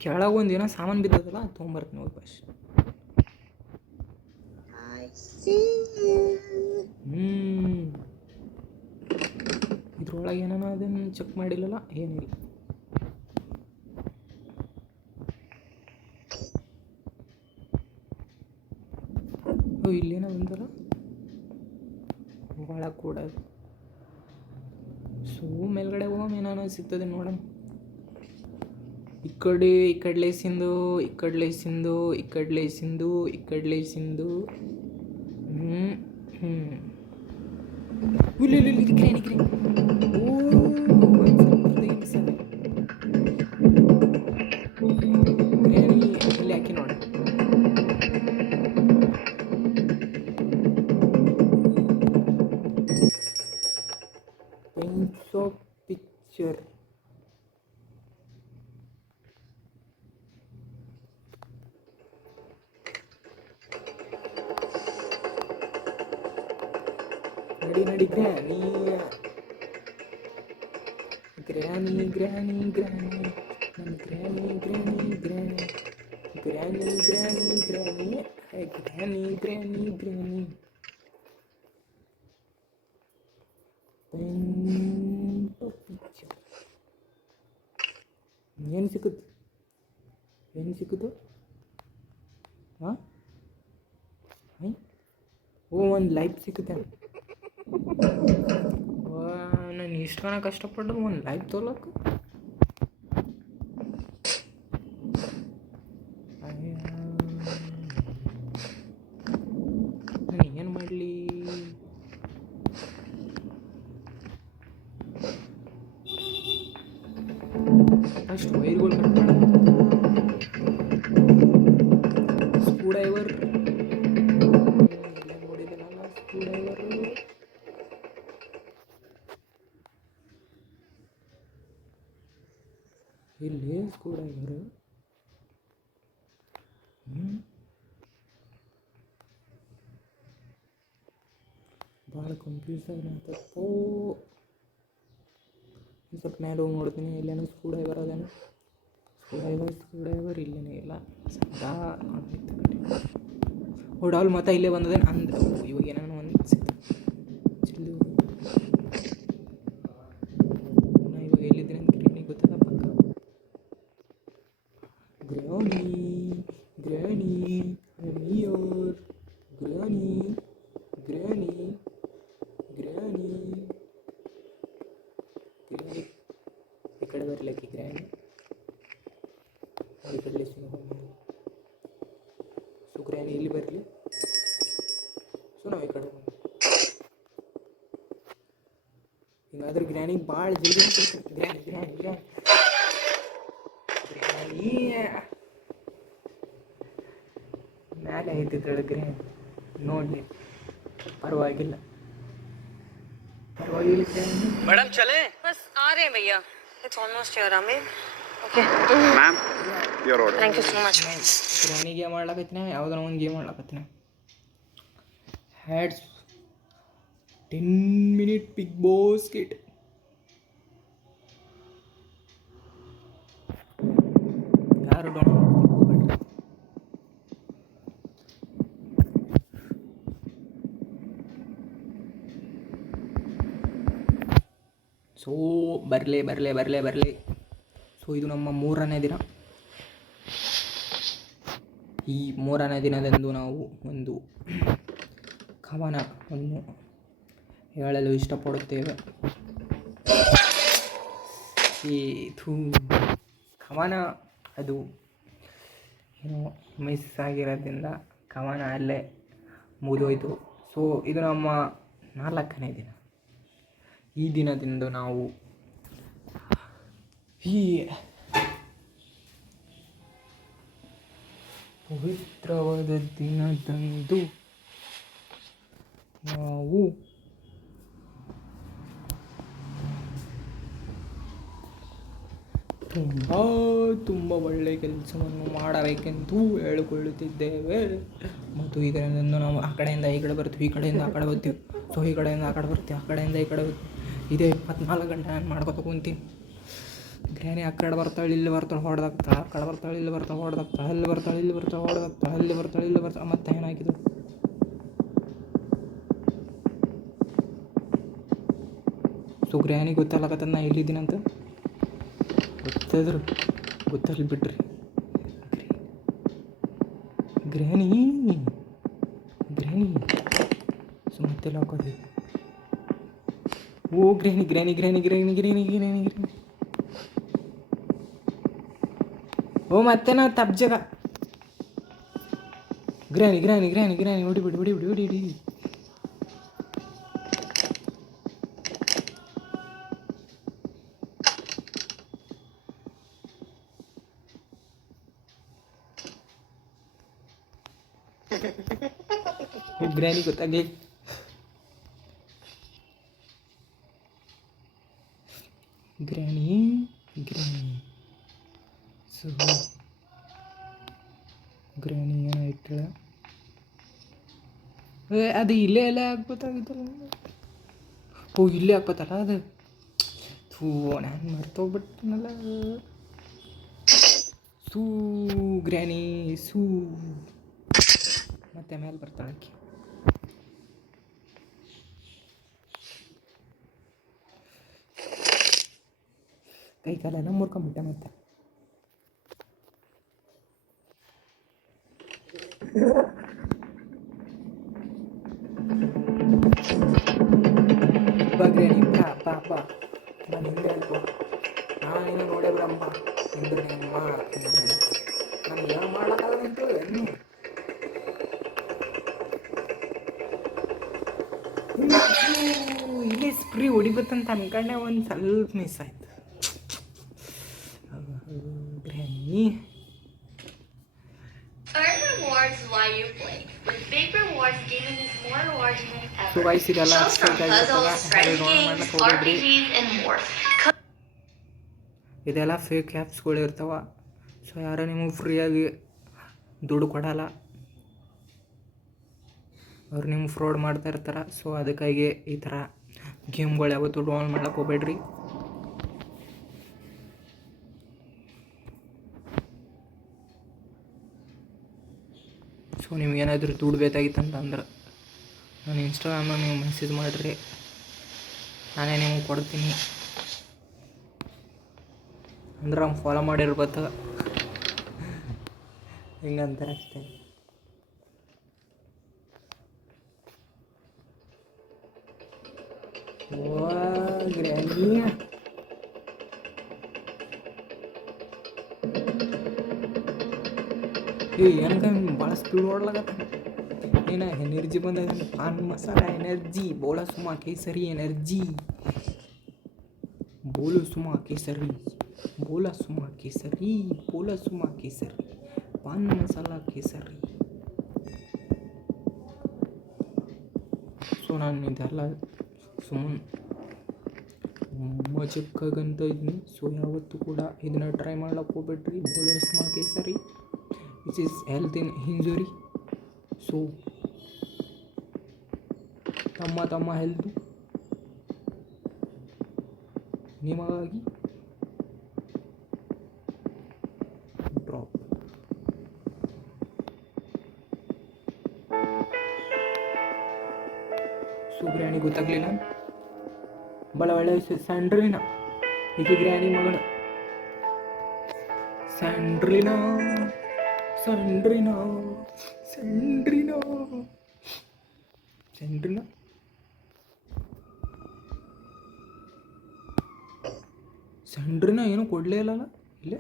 ಕೆಳಗೆ ಒಂದು ಏನೋ ಸಾಮಾನು ಬಿದ್ದದಲ್ಲ, ಅದು ತೊಗೊಂಬರ್ತೀನಿ ಹೋಗಿ ಬಸ್. ಇದ್ರೊಳಗೆ ಏನಾನ ಅದನ್ನು ಚೆಕ್ ಮಾಡಿಲ್ಲಲ್ಲ, ಏನಿಲ್ಲ. ಓ ಇಲ್ಲೇನೋ ಬಂದಲ್ಲ ಒಳಗೆ ಕೂಡ. ಸೊ ಮೇಲ್ಗಡೆ ಹೋಗಮ್, ಏನಾನ ಸಿಗ್ತದೆ ನೋಡಮ್. ಈ ಕಡ್ಲೇಸಿಂದು ಈ ಕಡ್ಲೇಸಿಂದು ಈ ಕಡ್ಲೇಸಿಂದು ಈ ಕಡ್ಲೇಸಿಂದು. ಇಲ್ಲಿ ಗ್ರ್ಯಾನಿ ಗ್ರ್ಯಾನಿ. ಓ ಗ್ರ್ಯಾನಿ ಅಲ್ಲಿ ಹಾಕಿ ನೋಡಿ. ಪೆನ್ಸೋ ಪಿಕ್ಚರ್. ನಡಿ ನಡಿ ಗ್ರ್ಯಾನಿ ಗ್ರ್ಯಾನಿ ಗ್ರ್ಯಾನಿ ಗ್ರ್ಯಾನಿ ನನ್ನ granny granny granny granny granny granny granny granny granny. ಪೆನ್ಸೋ ಪಿಕ್ಚರ್. ಏನು ಸಿಕ್ಕುತ್ತೆ? ಏನು ಸಿಕ್ಕಿತು? ಹಾಂ, ಓ ಒಂದು ಲೈಫ್ ಸಿಕ್ಕುತ್ತೆ. ನಾನು ಇಷ್ಟನ ಕಷ್ಟಪಟ್ಟು ಒಂದು ಲೈಫ್ ತೊಗೊಳಕ್ಕೆ. ನಾನು ಏನು ಮಾಡಲಿ? ಫಸ್ಟ್ ವೈರ್ಗಳು ಕಟ್ ಮಾಡ. ಸ್ಕ್ರೂ ಡ್ರೈವರ್ ನೋಡಿದ್ದೀನಲ್ಲ, ಸ್ಕ್ರೂ ಡ್ರೈವರು ಸ್ಕ್ರೂ ಡ್ರೈವರು ಭಾಳ ಕನ್ಫ್ಯೂಸ್ ಆಗ್ತಪ್ಪೋ. ಸ್ವಲ್ಪ ಮೇಲೆ ಹೋಗಿ ನೋಡ್ತೀನಿ, ಇಲ್ಲೇನೋ ಸ್ಕ್ರೂ ಡ್ರೈವರ್ ಅದೇನು. ಸ್ಕ್ರೂ ಡ್ರೈವರ್ ಇಲ್ಲೇನೇ ಇಲ್ಲ. ಸದಾ ಓಡಾಲ್ ಮತ್ತೆ ಇಲ್ಲೇ ಬಂದದೆ ಅಂದ್ರೆ ಇವಾಗ ಏನೇನೋ ಒಂದು ಸಿಕ್ತು. ಜಲ್ದಿ ನಾ ಇವಾಗ ಎಲ್ಲಿದ್ದೀನಿ ಅಂತ ನನಗೆ ಗೊತ್ತದ ಪಕ್ಕ. ಗ್ರಾನಿ ನಿಯರ್ ಗ್ರಾನಿ ಈ ಕಡೆ ಬರಲಿಕ್ಕೆ ಗ್ರಾನಿ ಈ ಕಡೆ ಗ್ರಾನಿ ಇಲ್ಲಿ ಬರಲಿ. ಸೊ ನಾವು ಈ ಕಡೆ ಹಿಂಗಾದ್ರೆ ಗ್ರಾನಿಗೆ ಭಾಳ ಜಲ್ದಿ ಗ್ರಾನಿ ಮೇಲೆ ಐತಿದ್ದಾಳೆ ಗ್ರಾನಿ. ನೋಡಲಿ ಪರವಾಗಿಲ್ಲ मैडम चले बस आ रहे हैं भैया. It's almost here, Amit. Okay. Ma'am your order Thank you so much. Granny game ಆಡ್ಲಕತ್ತಿನ, ಯಾವುದೋ ಒಂದು ಗೇಮ್ ಆಡ್ಲಕತ್ತಿನ. ಹ್ಯಾಡ್ಸ್ 10 minute ಬಿಗ್ ಬಾಸ್ ಕಿಟ್. ಯಾರು ಡೌನ್ ಸೊ ಬರಲೇ. ಸೊ ಇದು ನಮ್ಮ 3ನೇ ದಿನ. ಈ 3ನೇ ದಿನದಂದು ನಾವು ಒಂದು ಕವನವನ್ನು ಹೇಳಲು ಇಷ್ಟಪಡುತ್ತೇವೆ. ಈ ಕವನ ಅದು ಏನೋ ಮಿಸ್ ಆಗಿರೋದ್ರಿಂದ ಕವನ ಅಲ್ಲೇ ಮುಗಿದೋಯ್ತು. ಸೊ ಇದು ನಮ್ಮ 4ನೇ ದಿನ. ಈ ದಿನದಿಂದ ನಾವು ಈ ಪವಿತ್ರವಾದ ದಿನದಂದು ನಾವು ತುಂಬ ಒಳ್ಳೆಯ ಕೆಲಸವನ್ನು ಮಾಡಬೇಕೆಂದು ಹೇಳಿಕೊಳ್ಳುತ್ತಿದ್ದೇವೆ. ಮತ್ತು ಇದರಿಂದ ನಾವು ಆ ಕಡೆಯಿಂದ ಈ ಕಡೆ ಬರ್ತೀವಿ, ಈ ಕಡೆಯಿಂದ ಆ ಕಡೆ ಬರ್ತೀವಿ. ಸೊ ಈ ಕಡೆಯಿಂದ ಆ ಕಡೆ ಬರ್ತೀವಿ, ಆ ಕಡೆಯಿಂದ ಈ ಕಡೆ ಬರ್ತೀವಿ. ಇದೇ 24 ಗಂಟೆ ನಾನು ಮಾಡ್ಕೊತ ಕುಂತೀನಿ. ಗ್ರಾನಿ ಆ ಕಡೆ ಬರ್ತಾಳೆ, ಇಲ್ಲಿ ಬರ್ತಾಳೆ, ಹೊಡೆದಾಗ್ತಾಳೆ. ಆ ಕಡೆ ಬರ್ತಾಳೆ, ಇಲ್ಲಿ ಬರ್ತಾಳೆ, ಹೊಡೆದಾಗ್ತಾಳೆ. ಅಲ್ಲಿ ಬರ್ತಾಳೆ, ಇಲ್ಲಿ ಬರ್ತಾಳೆ, ಹೊಡೆದಾಗ್ತಾಳೆ. ಅಲ್ಲಿ ಬರ್ತಾಳೆ, ಇಲ್ಲಿ ಬರ್ತಾಳೆ. ಮತ್ತೆ ಏನಾಗಿದ್ದು ಸೊ ಗ್ರಾನಿ ಗೊತ್ತಾಗತ್ತದ ನಾ ಎಲ್ಲಿದ್ದೀನಂತ. ಗೊತ್ತಲ್ಲಿ ಬಿಟ್ರಿ. ಗ್ರಾನಿ ಸೊ ಮತ್ತೆಲ್ಲ ಹಾಕೋದು. ಓ ಗ್ರಾನಿ ಓ ಮತ್ತೆ ನಾವು ತಪ್ಪು ಜಾಗ. ಗ್ರಾನಿ ಹೊಡಿ. ಗ್ರಾನಿ ಗೊತ್ತಾಗಲಿ. ಗ್ರಾನಿ ಸೊ ಗ್ರಾನಿ ಏನಾಯ್ತಳ ಅದು ಇಲ್ಲೇ ಎಲ್ಲ ಹಾಕ್ಬೋದಾಗಿತ್ತಲ್ಲ. ಓ ಇಲ್ಲೇ ಹಾಕ್ಬೋದಲ್ಲ ಅದು. ನಾನು ಮರ್ತೋಗ್ಬಿಟ್ಟನಲ್ಲ. ಗ್ರಾನಿ ಮತ್ತೆ ಮೇಲೆ ಬರ್ತಾಳೆ. ಕೈ ಕಾಲೆಲ್ಲ ಮುರ್ಕೊಂಬಿಟ್ಟೆ ಮತ್ತೆ. ಗ್ರಾನಿ ಬಾ ನಾನು ಹಿಂಗೆ ಹೇಳ್ಕೊ. ನಾನೇನು ನೋಡೇ ಬಿಡಮ್ಮ ಹಿಂದೆ ನಾನು ಏನು ಮಾಡೋಕ್ಕಾಗಂತೂ ಎಣ್ಣೆ ಇಲ್ಲಿ ಸ್ಪ್ರೀ ಹೊಡಿಬೇಕಂತ ಅನ್ಕೊಂಡೆ, ಒಂದು ಸ್ವಲ್ಪ ಮಿಸ್ ಆಯ್ತು. ಗ್ರಾನಿ ಸೊ ಗೈಸ್ ಇದೆಲ್ಲ ಇದೆಲ್ಲ ಫೇಕ್ ಆ್ಯಪ್ಸ್ಗಳು ಇರ್ತಾವೆ. ಸೊ ಯಾರೋ ನಿಮಗೆ ಫ್ರೀಯಾಗಿ ದುಡ್ಡು ಕೊಡಲ್ಲ, ಅವ್ರು ನಿಮ್ಗೆ ಫ್ರಾಡ್ ಮಾಡ್ತಾ ಇರ್ತಾರೆ. ಸೊ ಅದಕ್ಕಾಗಿ ಈ ಥರ ಗೇಮ್ಗಳು ಯಾವತ್ತೂ ಡೌನ್ಲೋಡ್ ಮಾಡೋಕೆ ಹೋಗ್ಬೇಡ್ರಿ. ಸೊ ನಿಮ್ಗೇನಾದರೂ ದುಡ್ಡು ಬೇಕಾಗಿತ್ತಂತಂದ್ರೆ ನಾನು ಇನ್ಸ್ಟಾಗ್ರಾಮ್ನಾಗ ನೀವು ಮೆಸೇಜ್ ಮಾಡಿರಿ, ನಾನೇ ನಿಮಗೆ ಕೊಡ್ತೀನಿ. ಅಂದ್ರೆ ಅವ್ನು ಫಾಲೋ ಮಾಡಿರ್ಬೇಕು ಹಿಂಗಂತಾರೆ ಅಷ್ಟೇ. ಗ್ರ್ಯಾನಿ ಏನಕ ಭಾಳ ಸ್ಪೀಡ್ ಓಡ್ಲಾಗತ್ತ. ಏನ ಎನರ್ಜಿ ಬಂದ ಪಾನ್ ಮಸಾಲ ಎನರ್ಜಿ, ಬೋಳ ಸುಮಾ ಕೇಸರಿ ಎನರ್ಜಿ, ಬೋಲು ಸುಮಾ ಕೇಸರಿ, ಬೋಲ ಸುಮಾ ಕೇಸರಿ, ಬೋಲ ಸುಮಾ ಕೇಸರಿ, ಪಾನ್ ಮಸಾಲ ಕೇಸರಿ. ಸೊ ನಾನು ಇದೆಲ್ಲ ಸುಮ್ಮನೆ ಮಜಕ್ಕಾಗಂತ ಇದ್ನಿ. ಸೊ ಯಾವತ್ತೂ ಕೂಡ ಇದನ್ನ ಟ್ರೈ ಮಾಡ್ಲಿಕ್ಕೆ ಹೋಗ್ಬೇಡ್ರಿ. ಬೋಲೋ ಸುಮಾ ಕೇಸರಿ which is health in injury. So ತಮ್ಮ ಹೆಲ್ತು ನಿಮಗಾಗಿ ಡ್ರಾಪ್. ಸೊ ಗ್ರ್ಯಾನಿ ಗೊತ್ತಾಗ್ಲಿಲ್ಲ, ಭಾಳ ಒಳ್ಳೆ ಸ್ಯಾಂಡ್ರಿನಾ, ಈಕೆ ಗ್ರ್ಯಾನಿ ಮಗಳು ಸ್ಯಾಂಡ್ರಿನಾ, ಸ್ಯಾಂಡ್ರಿನಾ, ಸ್ಯಾಂಡ್ರಿನಾ, ಸ್ಯಾಂಡ್ರಿನಾ. ಸ್ಯಾಂಡ್ರಿನಾ ಏನೂ ಕೊಡಲೇ ಇಲ್ಲಲ್ಲ ಇಲ್ಲೇ.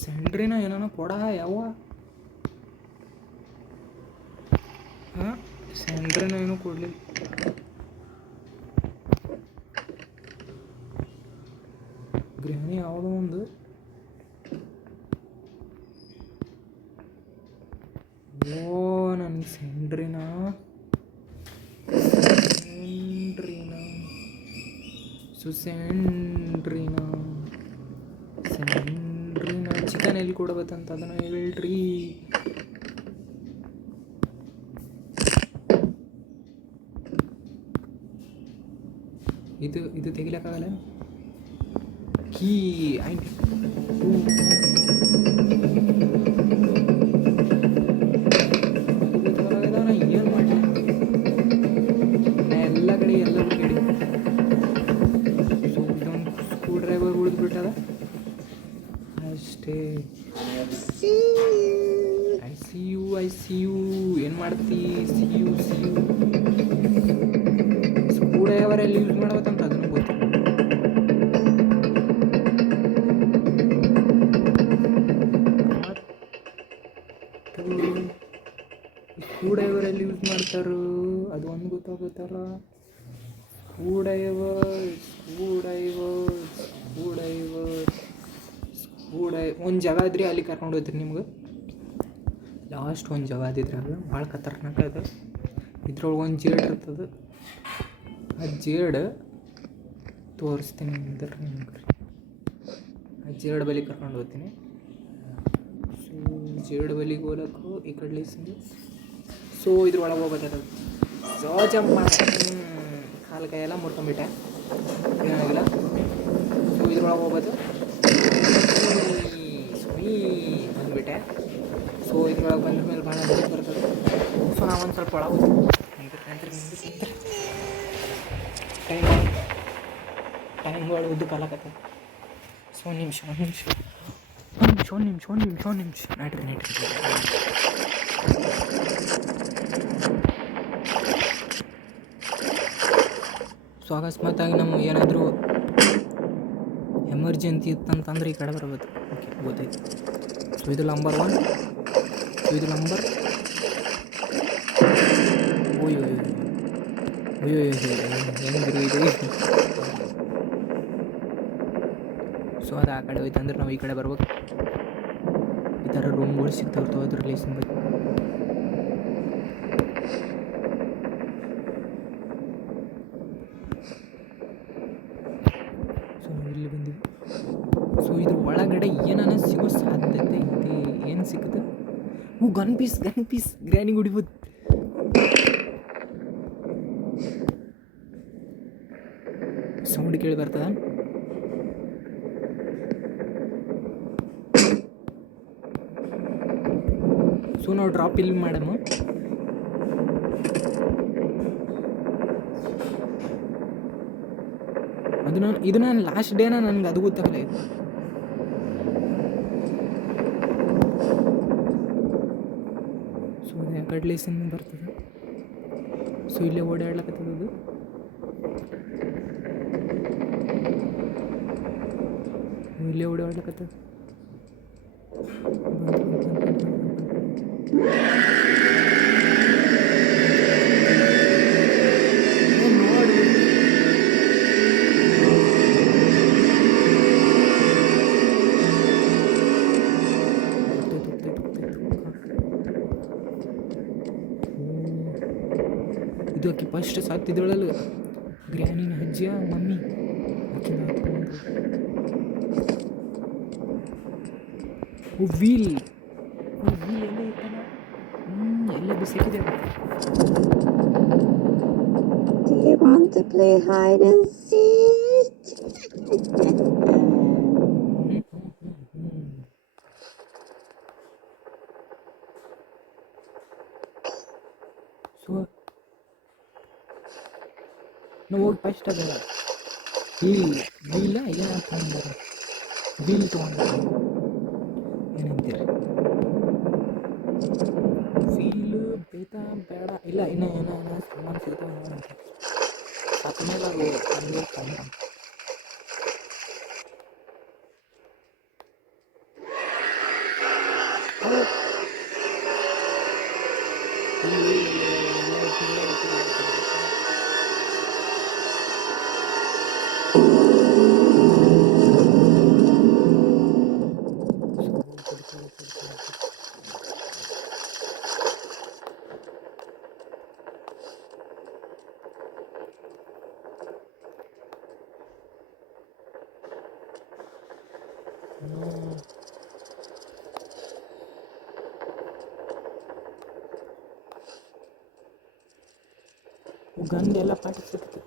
ಸ್ಯಾಂಡ್ರಿನಾ ಏನಾನ ಕೊಡ ಯಾವ ಹಾಂ, ಸ್ಯಾಂಡ್ರಿನಾ ಏನೂ ಕೊಡಲಿಲ್ಲ. ಗ್ರ್ಯಾನಿ ಯಾವುದೋ ಒಂದು ನನಗೆ ಸ್ಯಾಂಡ್ರಿನಾ ಸ್ಯಾಂಡ್ರಿನಾ ಚಿಕನ್ ಎಲ್ಲಿ ಕೊಡಬೇಕಂತ ಅದನ್ನು ಹೇಳ್ರಿ. ಇದು ತೆಗಿಲಿಕ್ಕಾಗಲ್ಲ ಕೀ ಆಯ್ತು. ಏನು ಮಾಡಲಿ, ನಾ ಎಲ್ಲ ಕಡೆ ಎಲ್ಲ ಹುಡುಕಿ. ಸೊ ಇದೊಂದು ಸ್ಕ್ರೂ ಡ್ರೈವರ್ ಉಳಿದ್ಬಿಟ್ಟದ ಅಷ್ಟೇ. ಐ ಸಿ ಯು ಏನು ಮಾಡ್ತಿ, ಸಿ ಯು ಸ್ಕ್ರೂ ಡ್ರೈವರ್ ಎಲ್ಲಿ ಯೂಸ್ ಮಾಡ್ಬೇಕಂತ ಅದನ್ನು ಗೊತ್ತಿಲ್ಲ. ಸ್ಕ್ರೂ ಡ್ರೈವರ್ ಎಲ್ಲಿ ಯೂಸ್ ಮಾಡ್ತಾರೋ ಅದು ಒಂದು ಗೊತ್ತಾಗುತ್ತಲ್ಲ. ಸ್ಕ್ರೂ ಡ್ರೈವರ್ ಒಂದು ಜಾಗ ಇದ್ರಿ ಅಲ್ಲಿ ಕರ್ಕೊಂಡು ಹೋಗ್ತೀರಿ. ನಿಮ್ಗೆ ಲಾಸ್ಟ್ ಒಂದು ಜಾಗ ಅದಿದ್ರಾಗ ಭಾಳ ಖತರ್ನಾಕ ಅದು. ಇದ್ರೊಳಗೆ ಒಂದು ಜೇಡ್ ಇರ್ತದೆ, ಆ ಜೇಡ್ ತೋರಿಸ್ತೀನಿ ಅಂದ್ರೆ ನಿಮ್ಗೆ. ಆ ಜೇಡ್ ಬಲಿ ಕರ್ಕೊಂಡು ಹೋಗ್ತೀನಿ. ಸೊ ಜೇಡ್ ಬಲಿಗೆ ಹೋಗ್ಲಕ್ಕು ಈ ಕಡೆ ಸೊ ಇದ್ರೊಳಗೆ ಹೋಗ್ಬೇಕಾದ್ರೆ ಸೊ ಜಂಪ್ ಮಾಡ್ತೀನಿ. ಕಾಲು ಕೈಯೆಲ್ಲ ಮುರ್ಕೊಂಬಿಟ್ಟೆ, ಏನಾಗಿಲ್ಲ. ಸೊ ಇದ್ರೊಳಗೆ ಹೋಗ್ಬೋದು. ಬಂದುಬಿಟ್ಟೆ. ಸೊ ಇದ್ರೊಳಗೆ ಬಂದ ಮೇಲೆ ಭಾಳ ನೀರು ಬರ್ತದೆ. ಸೊ ನಾವೊಂದು ಸ್ವಲ್ಪ ಒಳಗೆ ಟೈಮ್ಗಳು ಉದ್ದು ಕಾಲಕತ್ತೆ. ಸೊ ಒಂದು ನಿಮಿಷ ನಡ್ರಿ. ಸೊ ಅಕಸ್ಮಾತಾಗಿ ನಮ್ಗೆ ಏನಾದರೂ ಎಮರ್ಜೆನ್ಸಿ ಇತ್ತಂತಂದ್ರೆ ಈ ಕಡೆ ಬರ್ಬೋದು. ಓಕೆ ಗೊತ್ತಾಯ್ತು. ಸೊ ಇದು ನಂಬರ್ 1, ಇದು ನಂಬರ್ ಹೆಂಗಿರು ಇದು. ಸೊ ಅದು ಆ ಕಡೆ ಹೋಯ್ತಂದ್ರೆ ನಾವು ಈ ಕಡೆ ಬರ್ಬೇಕು. ಈ ಥರ ರೂಮ್ಗಳು ಸಿಗ್ತಾವೆ ಅದ್ರಲ್ಲಿ ಸಿಂಬಲ್. ಸೊ ಗನ್ ಪೀಸ್ ಗ್ರ್ಯಾನಿಗೆ ಹೊಡಿಬೋದು. ಸೌಂಡ್ ಕೇಳಿ ಬರ್ತದ. ಸೊ ನಾವು ಡ್ರಾಪ್ ಇಲ್ಲಿ ಮಾಡಮ್ಮ. ಇದು ನಾನು ಲಾಸ್ಟ್ ಡೇನ ನನಗೆ ಅದು ಗೊತ್ತಾಗಲ್ಲ. ಇದು ಸೊ ಕಡ್ಲೇಸಿಂದ ಬರ್ತದೆ. ಸೊ ಇಲ್ಲೇ ಓಡಾಡ್ಲಕತ್ತದ ಅದು. ಇಲ್ಲೇ ಓಡಾಡ್ಲಕತ್ತದ. ಇದು ಆಕಿ ಫಸ್ಟ್ ಸಾತ್ತಿದ್ದಳಲ್ಲ, ಗ್ರ್ಯಾನಿನ ಅಜ್ಜಿಯ ಮಮ್ಮಿ. ವೀಲ್ ಎಲ್ಲ ಇತ್ತಲ್ಲ, ಎಲ್ಲ ಬಿಸಾಕಿದೆ. Do you want to play hide and seek? So ನಾವು ಹೋಗಿ ಫಸ್ಟ್ ಅದ ವೀಲ್ ಏನು ತೊಗೊಂಡ್ಬಾರ, ವೀಲ್ ತೊಗೊಂಡ್ಬಾರ. ಏನಂತೀರಿ? ವೀಲು ಬೇಕಾ ಬೇಡ? ಇಲ್ಲ, ಇನ್ನೂ ಏನೋ ಸಾಮಾನು ಸಿಗ್ತಾವೆ ಅಂತ ಆಮೇಲೆ ಅದು ತಂದು ತಂದ. ಗಂದೆಲ್ಲ ಪಾಟಿ ಸಿಕ್ತು.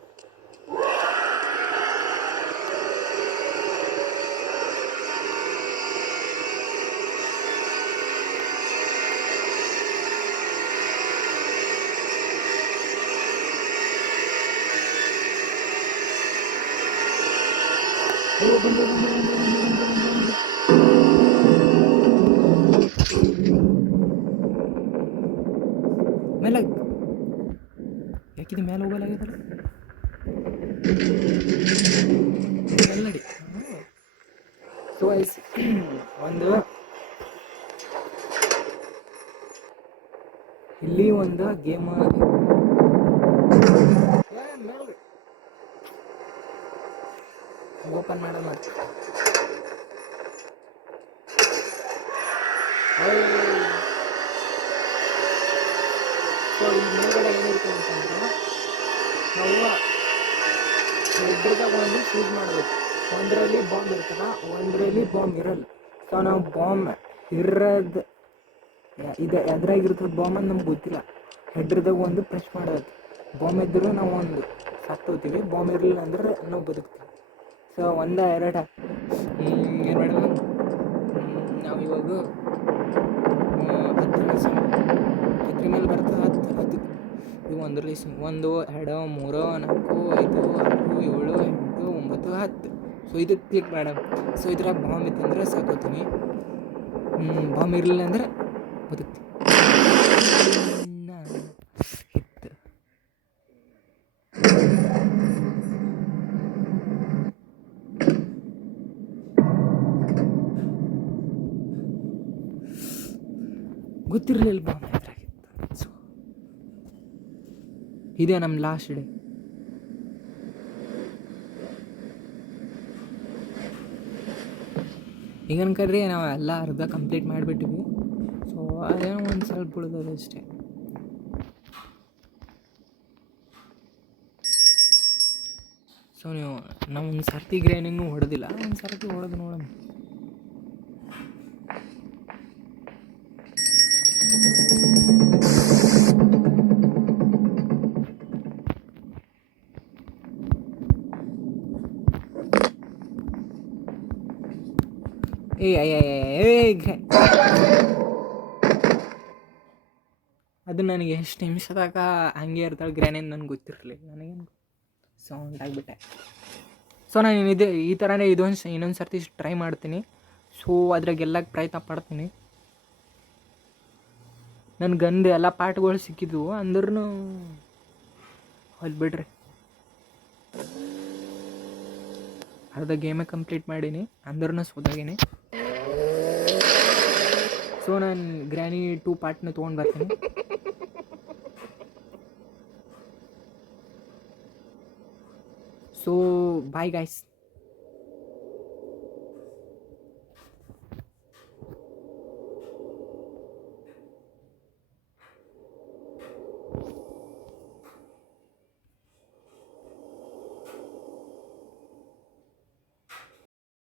ಮೇಲೆ ಯಾಕಿದು ಮೇಲೆ ಹೋಗಲಾಗಿದ್ದಲ್ಲ ಎಲ್ಲಡಿ. ಸೊ ಒಂದು ಇಲ್ಲಿ ಒಂದು ಗೇಮ್ ಓಪನ್ ಮಾಡೋಣ. ಸೊ ಈ ಮೇಲ್ಗಡೆ ಏನಿರ್ತದೆ ಅಂತಂದ್ರೆ ನಾವು ಇಬ್ಬರದಾಗ ಒಂದು ಚೂಸ್ ಮಾಡಬೇಕು. ಒಂದರಲ್ಲಿ ಬಾಂಬ್ ಇರ್ತದ, ಒಂದರಲ್ಲಿ ಬಾಂಬ್ ಇರಲ್ಲ. ಸೊ ನಾವು ಬಾಂಬ್ ಇರೋದು ಇದು ಎದ್ರಾಗಿರ್ತದೆ ಬಾಂಬ್ ಅಂತ ನಮ್ಗೆ ಗೊತ್ತಿಲ್ಲ. ಹೆಡ್ರದಾಗ ಒಂದು ಪ್ರೆಸ್ ಮಾಡೋದು. ಬಾಂಬ್ ಇದ್ದರೆ ನಾವು ಒಂದು ಸತ್ತೋಗ್ತೀವಿ, ಬಾಂಬ್ ಇರಲಿಲ್ಲ ಅಂದ್ರೆ ನಾವು ಬದುಕ್ತೀವಿ. ಸೊ ಎರಡು ಏನು ಮಾಡೋಣ, ನಾವು ಇವಾಗ 10 ಎದ್ರ ಮೇಲೆ ಬರ್ತದೆ. 10 ಇವು ಒಂದರಲ್ಲಿ 1 2 3 4 5 6 7 8 9 10. ಸೊ ಇದು ಕ್ಲಿಕ್ ಮಾಡೋಣ. ಸೊ ಇದ್ರಾಗ ಬಾಂಬ್ ಇತ್ತಂದ್ರೆ ಸಾಕೋತೀನಿ, ಬಾಂಬ್ ಇರಲಿಲ್ಲ ಅಂದ್ರೆ ಬದುಕ್ತೀವಿ. ಗೊತ್ತಿರಲಿಲ್ಲ ಬಾಂಬ್ ಎದುರಾಗಿತ್ತು. ಸೊ ಇದೇ ನಮ್ಮ ಲಾಸ್ಟ್ ಡೇ. ಈಗ ಅನ್ಕಡ್ರಿ ನಾವು ಎಲ್ಲ ಅರ್ಧ ಕಂಪ್ಲೀಟ್ ಮಾಡಿಬಿಟ್ಟಿವಿ. ಸೊ ಅದೇನೋ ಒಂದು ಸ್ವಲ್ಪ ಉಳಿದದ ಅಷ್ಟೇ. ಸೊ ನಾವು ಒಂದು ಸರ್ತಿ ಗ್ರೈನಿಂಗು ಹೊಡೆದಿಲ್ಲ, ಒಂದು ಸರ್ತಿ ಹೊಡೆದು ನೋಡೋಣ. ಅದು ನನಗೆ ಎಷ್ಟು ನಿಮಿಷದಾಗ ಹಂಗೆ ಇರ್ತಾಳೆ ಗ್ರ್ಯಾನಿ ಅಂತ ನನಗೆ ಗೊತ್ತಿರಲಿಲ್ಲ. ನನಗೇನು ಸೌಂಡ್ ಆಗಿಬಿಟ್ಟೆ. ಸೊ ನಾನು ಈ ಥರನೇ ಇನ್ನೊಂದು ಸರ್ತಿ ಟ್ರೈ ಮಾಡ್ತೀನಿ. ಸೊ ಅದ್ರಾಗ ಗೆಲ್ಲಕ್ಕೆ ಪ್ರಯತ್ನ ಪಡ್ತೀನಿ. ನನ್ನ ಗಂದು ಎಲ್ಲ ಪಾಠಗಳು ಸಿಕ್ಕಿದ್ವು ಅಂದ್ರೂ ಅಲ್ಲಿ ಬಿಡ್ರಿ, ಅರ್ಧ ಗೇಮೇ ಕಂಪ್ಲೀಟ್ ಮಾಡೀನಿ ಅಂದ್ರೂ ಸೋತಾಗೀನಿ. ಸೊ ನಾನು ಗ್ರ್ಯಾನಿ 2 ಪಾರ್ಟ್ನ ತೊಗೊಂಡು ಬರ್ತೀನಿ. So bye guys.